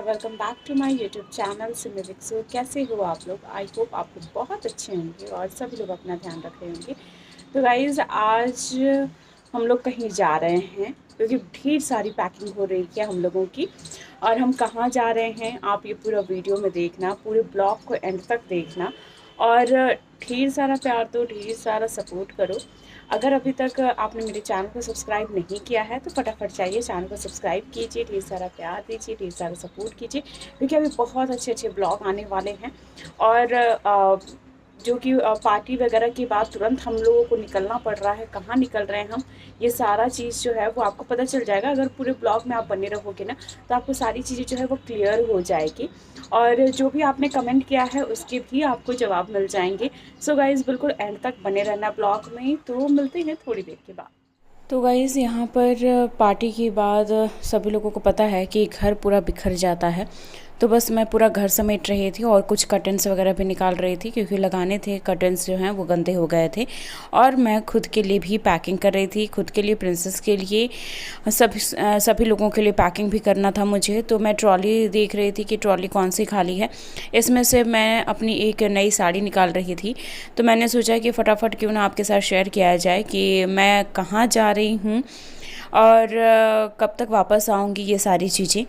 और welcome back to my YouTube channel सिमिलिक। So कैसे हो आप लोग? आई होप आप लोग बहुत अच्छे होंगे और सभी लोग अपना ध्यान रख रहे होंगे। तो गाइज़ आज हम लोग कहीं जा रहे हैं क्योंकि ढेर सारी पैकिंग हो रही है हम लोगों की। और हम कहाँ जा रहे हैं आप ये पूरा वीडियो में देखना, पूरे ब्लॉग को एंड तक देखना और ढेर सारा प्यार दो, ढेर सारा सपोर्ट करो। अगर अभी तक आपने मेरे चैनल को सब्सक्राइब नहीं किया है तो फटाफट चाहिए चैनल को सब्सक्राइब कीजिए, ढेर सारा प्यार दीजिए, ढेर सारा सपोर्ट कीजिए क्योंकि अभी बहुत अच्छे अच्छे ब्लॉग आने वाले हैं। और जो कि पार्टी वगैरह के बाद तुरंत हम लोगों को निकलना पड़ रहा है, कहाँ निकल रहे हैं हम, ये सारा चीज़ जो है वो आपको पता चल जाएगा। अगर पूरे ब्लॉग में आप बने रहोगे ना तो आपको सारी चीज़ें जो है वो क्लियर हो जाएगी और जो भी आपने कमेंट किया है उसके भी आपको जवाब मिल जाएंगे। सो गाइज़ बिल्कुल एंड तक बने रहना ब्लॉग में। तो मिलते हैं थोड़ी देर के बाद। तो गाइज़ यहाँ पर पार्टी के बाद सभी लोगों को पता है कि घर पूरा बिखर जाता है। तो बस मैं पूरा घर समेट रही थी और कुछ कर्टन्स वगैरह भी निकाल रही थी क्योंकि लगाने थे, कर्टन्स जो हैं वो गंदे हो गए थे। और मैं खुद के लिए भी पैकिंग कर रही थी, खुद के लिए, प्रिंसेस के लिए, सभी लोगों के लिए पैकिंग भी करना था मुझे। तो मैं ट्रॉली देख रही थी कि ट्रॉली कौन सी खाली है। इसमें से मैं अपनी एक नई साड़ी निकाल रही थी। तो मैंने सोचा कि फ़टाफट क्यों ना आपके साथ शेयर किया जाए कि मैं कहाँ जा रही हूँ और कब तक वापस आऊँगी, ये सारी चीज़ें।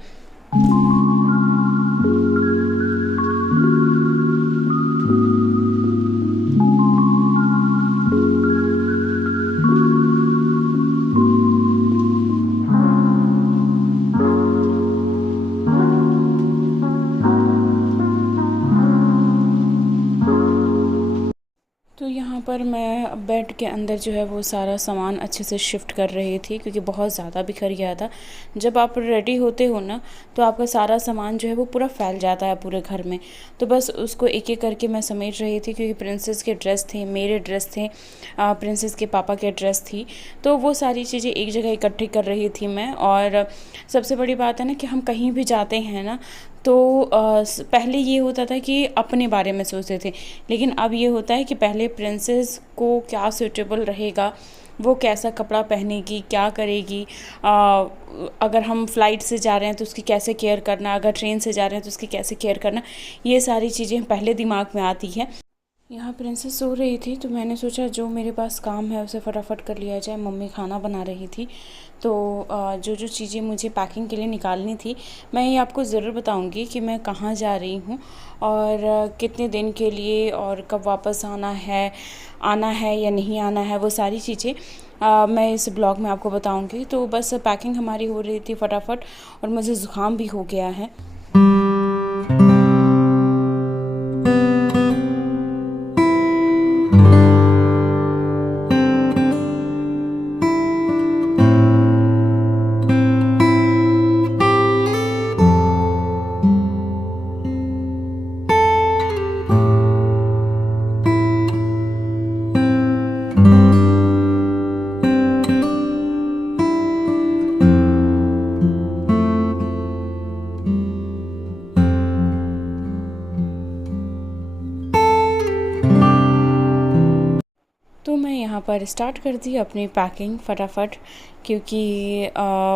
तो यहाँ पर मैं बेड के अंदर जो है वो सारा सामान अच्छे से शिफ्ट कर रही थी क्योंकि बहुत ज़्यादा बिखर गया था। जब आप रेडी होते हो ना तो आपका सारा सामान जो है वो पूरा फैल जाता है पूरे घर में। तो बस उसको एक एक करके मैं समेट रही थी क्योंकि प्रिंसेस के ड्रेस थे, मेरे ड्रेस थे, प्रिंसेस के पापा के ड्रेस थी। तो वो सारी चीज़ें एक जगह इकट्ठी कर रही थी मैं। और सबसे बड़ी बात है ना कि हम कहीं भी जाते हैं ना तो पहले ये होता था कि अपने बारे में सोचते थे, लेकिन अब ये होता है कि पहले प्रिंसेस को क्या सूटेबल रहेगा, वो कैसा कपड़ा पहनेगी, क्या करेगी, अगर हम फ़्लाइट से जा रहे हैं तो उसकी कैसे केयर करना, अगर ट्रेन से जा रहे हैं तो उसकी कैसे केयर करना, ये सारी चीज़ें पहले दिमाग में आती है। यहाँ प्रिंसेस सो रही थी तो मैंने सोचा जो मेरे पास काम है उसे फटाफट कर लिया जाए। मम्मी खाना बना रही थी तो जो जो चीज़ें मुझे पैकिंग के लिए निकालनी थी मैं ये आपको ज़रूर बताऊंगी कि मैं कहाँ जा रही हूँ और कितने दिन के लिए और कब वापस आना है या नहीं आना है, वो सारी चीज़ें मैं इस ब्लॉग में आपको बताऊंगी। तो बस पैकिंग हमारी हो रही थी फटाफट और मुझे ज़ुकाम भी हो गया है। तो मैं यहाँ पर स्टार्ट कर दी अपनी पैकिंग फटाफट क्योंकि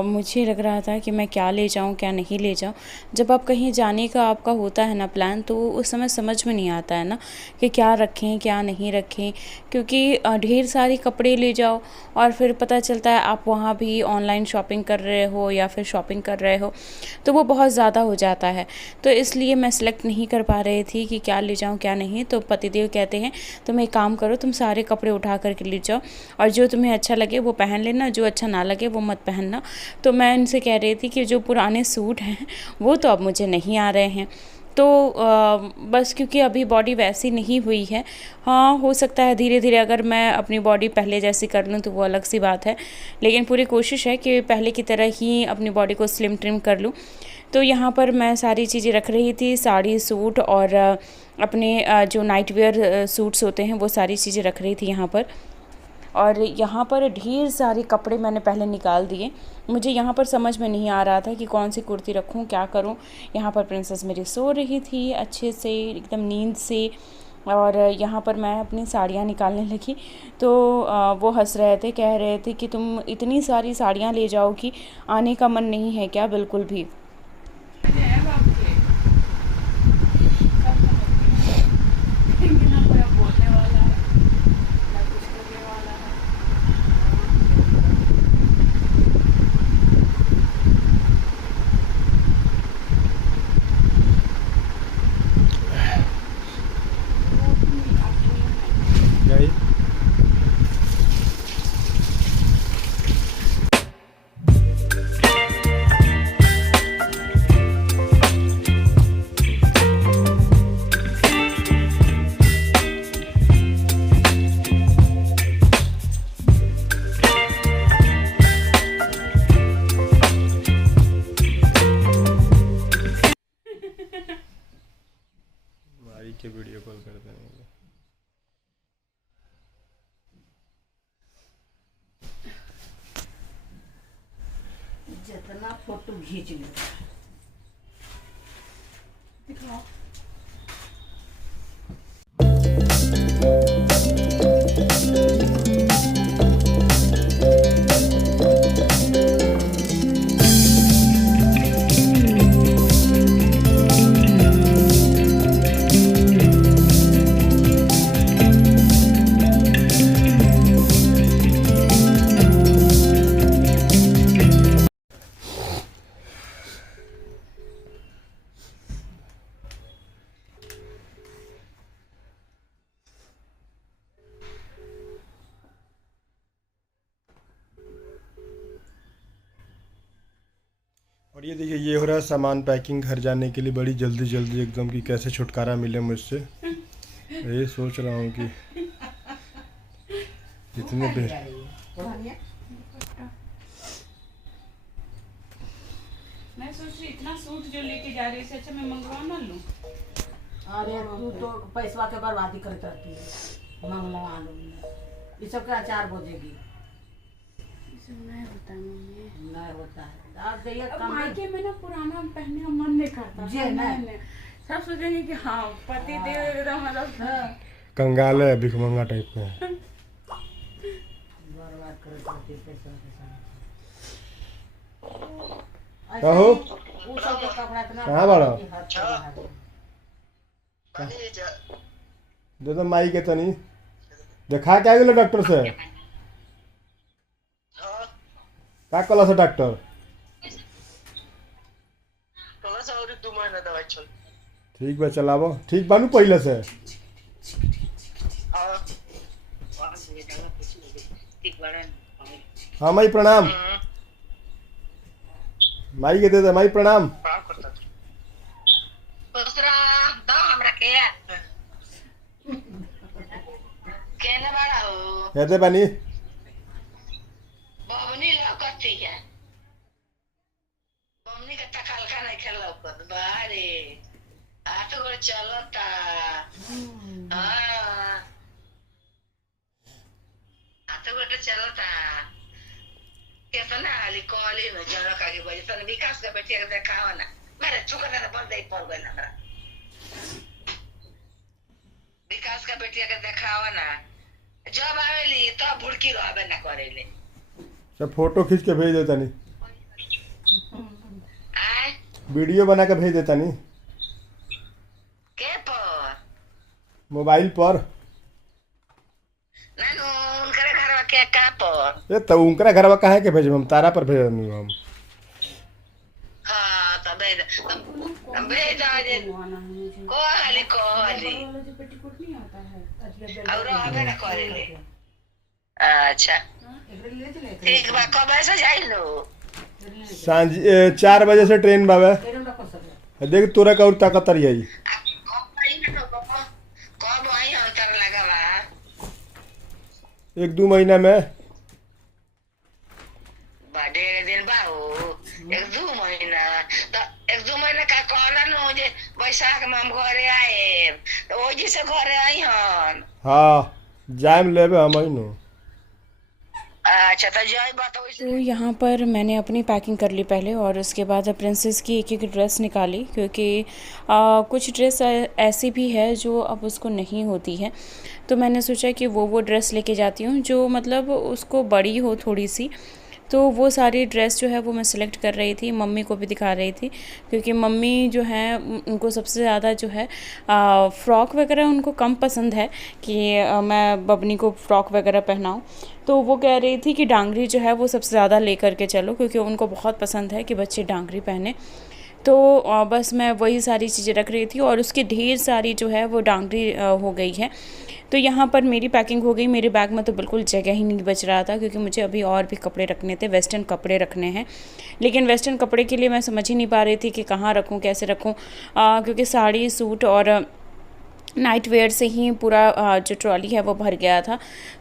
मुझे लग रहा था कि मैं क्या ले जाऊँ क्या नहीं ले जाऊँ। जब आप कहीं जाने का आपका होता है ना प्लान तो उस समय समझ में नहीं आता है ना कि क्या रखें क्या नहीं रखें, क्योंकि ढेर सारे कपड़े ले जाओ और फिर पता चलता है आप वहाँ भी ऑनलाइन शॉपिंग कर रहे हो या फिर शॉपिंग कर रहे हो तो वो बहुत ज़्यादा हो जाता है। तो इसलिए मैं सिलेक्ट नहीं कर पा रही थी कि क्या ले जाऊँ क्या नहीं। तो पतिदेव कहते हैं तुम एक काम करो, तुम सारे कपड़े उठा करके ले जाओ और जो तुम्हें अच्छा लगे वो पहन लेना, जो अच्छा ना लगे वो मत पहनना। तो मैं इनसे कह रही थी कि जो पुराने सूट हैं वो तो अब मुझे नहीं आ रहे हैं। तो बस क्योंकि अभी बॉडी वैसी नहीं हुई है, हाँ हो सकता है धीरे धीरे अगर मैं अपनी बॉडी पहले जैसी कर लूँ तो वो अलग सी बात है, लेकिन पूरी कोशिश है कि पहले की तरह ही अपनी बॉडी को स्लिम ट्रिम कर लूँ। तो यहाँ पर मैं सारी चीज़ें रख रही थी, साड़ी, सूट और अपने जो नाइट वेयर सूट्स होते हैं वो सारी चीज़ें रख रही थी यहाँ पर। और यहाँ पर ढेर सारे कपड़े मैंने पहले निकाल दिए। मुझे यहाँ पर समझ में नहीं आ रहा था कि कौन सी कुर्ती रखूँ, क्या करूँ। यहाँ पर प्रिंसेस मेरी सो रही थी अच्छे से एकदम नींद से और यहाँ पर मैं अपनी साड़ियाँ निकालने लगी। तो वो हंस रहे थे, कह रहे थे कि तुम इतनी सारी साड़ियाँ ले जाओ कि आने का मन नहीं है क्या बिल्कुल भी। जितना फोटो खींच लो दिखाओ। और ये देखिए ये हो रहा है सामान पैकिंग घर जाने के लिए बड़ी जल्दी जल्दी एकदम कि कैसे छुटकारा मिले मुझसे। ये सोच रहा हूँ कि इतने देर मैं सोच रही इतना सूट जो लेके जा रही है, अच्छा मैं मंगवा ना लूँ। अरे तू तो पैसवा के बर्बादी करती रहती है। मंगलवा लूँगी ये सब क्या 4 बजेगी नहीं होता है मम्मी, नहीं होता है। अब जइए अब कम मायके में ना पुराना पहनने का मन नहीं करता जी, है। नहीं। नहीं। सब सोचेंगे कि हाँ पति देव एकदम मतलब कंगाल है, भिखमंगा टाइप में है। बर्बाद करती रहती है पैसवा के साथ। कहो वो सब के कपड़ा इतना कहाँ बाड़ा? कि हद से बाहर है। दे दो माई के तनी देखा क्या गेलो डॉक्टर से? का कहला से डॉक्टर? ठीक बा चलाबो, ठीक बानू पहले से? हाँ माई प्रणाम। माई के दे दे माई प्रणाम। कहते बानी चलता केतना हाली कॉलेज में जरा कागे बजे तने विकास के बेटिया के देखावा ना मेरे चुकता तो बंद ही पड़ गई हमरा विकास का बेटिया के देखावा ना जब आवेली तब भुड़की रहबे ना करेले सब फोटो खींच के भेज देता नहीं, आए वीडियो बना के भेज देता नहीं के पर मोबाइल पर। नानू उनकर घर के का पर ये तो उनकरा घरवा काहे के भेजब, हम तारा पर भेजब हम। हां तब भेज दे मंगवाना है मुझे। को हाली वाला जो पेटीकोट नहीं आता है और रहबे ना करेले। अच्छा ठीक बा कब ऐसे जाई लो सांझ 4 बजे से ट्रेन बावे। देख तोरा का और ताकत रही आई। कब आई अंतर लगावा 1-2 महीना में। बड़े दिन बाऊ 1-2 महीना तो 1-2 महीना का कहला न जे बैसाख में हम घरे आए तो ओजी से घरे आई हन। हाँ जाम लेबे हम ही नो। अच्छा तो जय बात तो यहाँ पर मैंने अपनी पैकिंग कर ली पहले और उसके बाद प्रिंसेस की एक एक ड्रेस निकाली क्योंकि कुछ ड्रेस ऐसी भी है जो अब उसको नहीं होती है, तो मैंने सोचा कि वो ड्रेस लेके जाती हूँ जो मतलब उसको बड़ी हो थोड़ी सी। तो वो सारी ड्रेस जो है वो मैं सिलेक्ट कर रही थी, मम्मी को भी दिखा रही थी क्योंकि मम्मी जो है उनको सबसे ज़्यादा जो है फ़्रॉक वगैरह उनको कम पसंद है कि मैं बबनी को फ़्रॉक वगैरह पहनाऊँ। तो वो कह रही थी कि डांगरी जो है वो सबसे ज़्यादा ले करके चलो क्योंकि उनको बहुत पसंद है कि बच्चे डांगरी पहने। तो बस मैं वही सारी चीज़ें रख रही थी और उसकी ढेर सारी जो है वो डांगरी हो गई है। तो यहाँ पर मेरी पैकिंग हो गई, मेरे बैग में तो बिल्कुल जगह ही नहीं बच रहा था क्योंकि मुझे अभी और भी कपड़े रखने थे, वेस्टर्न कपड़े रखने हैं। लेकिन वेस्टर्न कपड़े के लिए मैं समझ ही नहीं पा रही थी कि कहाँ रखूँ कैसे रखूँ, क्योंकि साड़ी सूट और नाइट वेयर से ही पूरा जो ट्रॉली है वो भर गया था।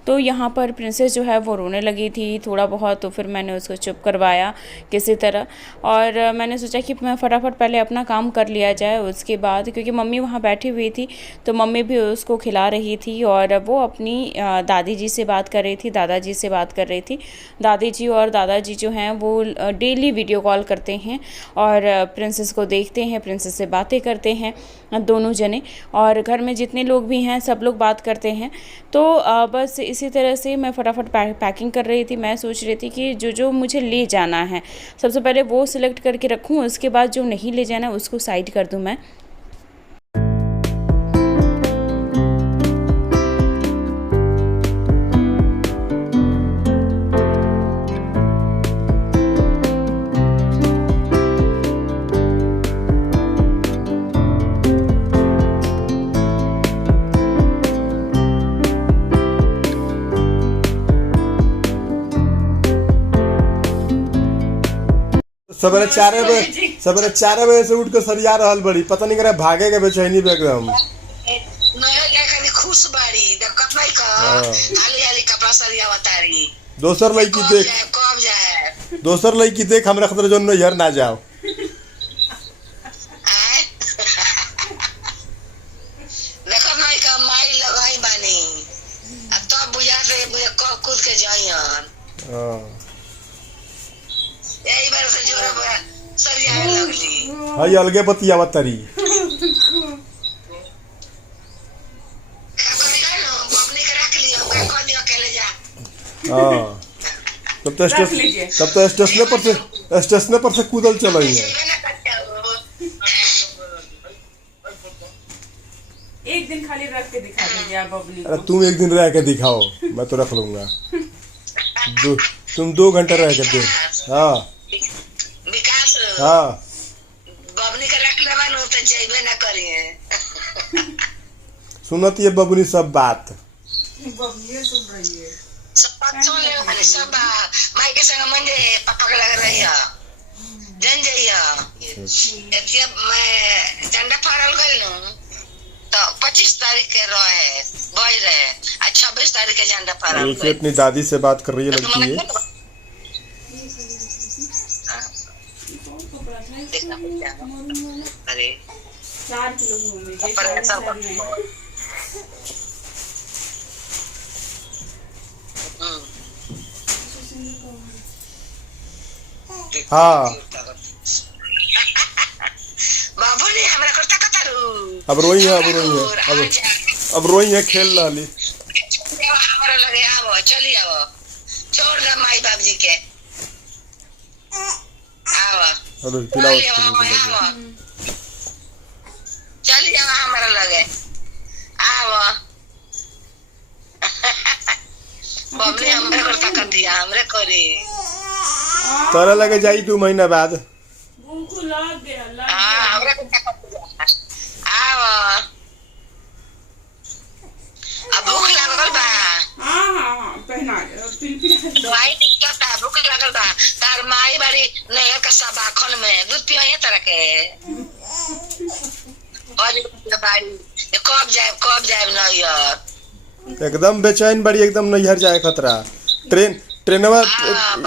तो यहाँ पर प्रिंसेस जो है वो रोने लगी थी थोड़ा बहुत, तो फिर मैंने उसको चुप करवाया किसी तरह, और मैंने सोचा कि मैं फटाफट पहले अपना काम कर लिया जाए उसके बाद, क्योंकि मम्मी वहाँ बैठी हुई थी तो मम्मी भी उसको खिला रही थी और वो अपनी दादी जी से बात कर रही थी, दादाजी से बात कर रही थी। दादी जी और दादाजी जो हैं वो डेली वीडियो कॉल करते हैं और प्रिंसेस को देखते हैं, प्रिंसेस से बातें करते हैं दोनों जने, और घर में जितने लोग भी हैं सब लोग बात करते हैं। तो बस इसी तरह से मैं फटाफट पैकिंग कर रही थी। मैं सोच रही थी कि जो जो मुझे ले जाना है सबसे पहले वो सिलेक्ट करके रखूँ, उसके बाद जो नहीं ले जाना है उसको साइड कर दूँ मैं। सवेरे 4 बजे से उठ के सरिया रहल बड़ी, पता नहीं करे भागे के बेचैनी पे एकदम। नया क्या खाली खुश बाड़ी दिक्कत नहीं का हाली हाली कपड़ा सरिया बतारी दोसर लड़की देख, कब जाए दोसर लड़की देख हमरा खतर जोन नैहर ना जाओ। देखो नहीं का माई लगाई बानी अब तो बुझा से मुझे कब कूद के जाइयन हां यही बार से जोरा सरिया लगली हई अलगे बतियावत तरी। हाँ तब तो स्टेशन पर से कूदल चल रही है। एक दिन खाली रख के दिखा दीजिए आप बबली को। अरे तुम एक दिन रह के दिखाओ, मैं तो रख लूंगा। तुम 2 घंटे रह के दे। हाँ विकास हाँ बबनी का रख लेवा नो तो जइबे ना करिए। सुनत ये बबुनी सब बात, बबली सुन रही है सब बात सुन ले वाले सब माई के संग मंजे पापा के लग रही है जन जइया एतिया मैं झंडा फहराल गइल नु तो 25 तारीख के रहे बोल रहे आज 26 तारीख के झंडा फहराल एक अपनी दादी से बात कर रही है लड़की है। अरे 4 किलो घूमेंगे हाँ बाबू ने हमरा करता कतारू अब रोई है अब रोई है खेल लाली। हमरा लगे आवो चली आवो छोड़ दे माई बाप जी के आवो अरे पिलाओ चली आवो हमरा लगे आवो बबली हमरे करता कर दिया हमरे करी तारा लगे जाई 2 महीना बाद। भूख लग गया हां हमरे करता कर दिया आवो अब भूख लागल बा। हां पहना दवाई दिक्कत है भूख लागल बा तार माई बारी नया का सबाखन में दूध पियो तरह के और बारी कब जाए नैहर एकदम बेचैन बड़ी, एकदम नैहर जाए खतरा। ट्रेनवा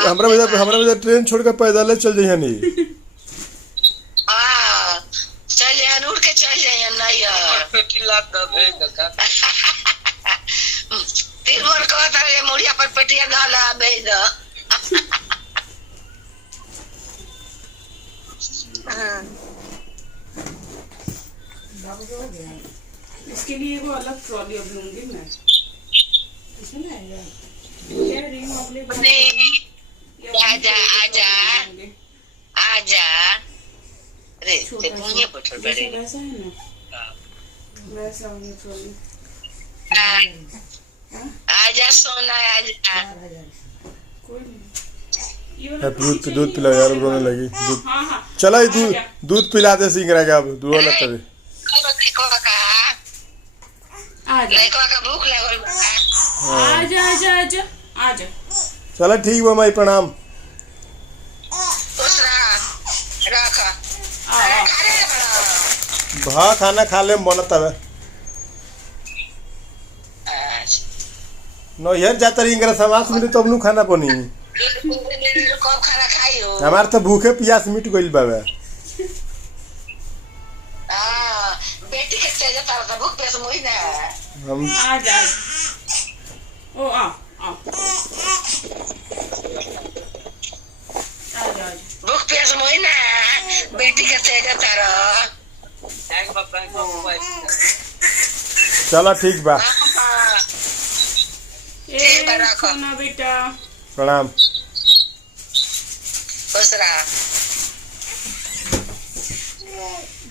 हमरा वजह ट्रेन छोड़ के पैदल चल जाइए नहीं। हां चल जाए उड़ के चल जाए नैहर पेटी लाग दे भेज का 3 बार कहता है मुड़िया पर पेटिया डाला भेज दो। इसके लिए वो अलग ट्रॉली अब लूंगी मैं। आजा आजा आजा अरे ते पुण्य पठल बड़े वैसा है ना वैसा वाला ट्रॉली। आजा सोना आजा कोई नहीं दूध पिला यार, रोने लगी। दूध चला दूध पिला दे सिंगरा के अब दूध लग तबे का भूख लगल आजा आजा आजा आजा। चला ठीक बा माई प्रणाम। रखा भा खाना खा ले मन तबे नैहर जाता रही इंगरा समास मिले तब नु खाना बनी कब खाना खाई हो हमार तो भूखे प्यास मिट गइल बाबे बेटी के तेज तारा भूख प्यास मोई ना हम आज ओ आ भूख प्यास मोई ना बेटी के तेज तारा चलो ठीक बा सोना बेटा प्रणाम खुश रहा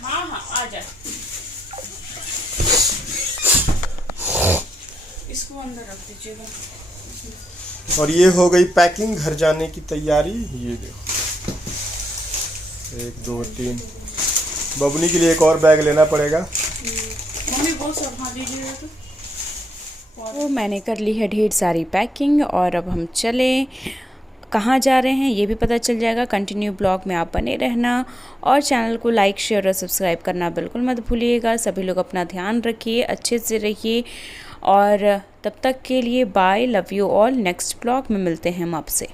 हाँ आजा इसको अंदर रख दीजिएगा। और ये हो गई पैकिंग घर जाने की तैयारी। ये देखो 1 2 3 बबनी के लिए एक और बैग लेना पड़ेगा। मम्मी बहुत संभाल दीजिएगा तो मैंने कर ली है ढेर सारी पैकिंग और अब हम चले कहाँ जा रहे हैं ये भी पता चल जाएगा। कंटिन्यू ब्लॉग में आप बने रहना और चैनल को लाइक शेयर और सब्सक्राइब करना बिल्कुल मत भूलिएगा। सभी लोग अपना ध्यान रखिए, अच्छे से रहिए और तब तक के लिए bye, love you all. Next blog में मिलते हैं हम आपसे।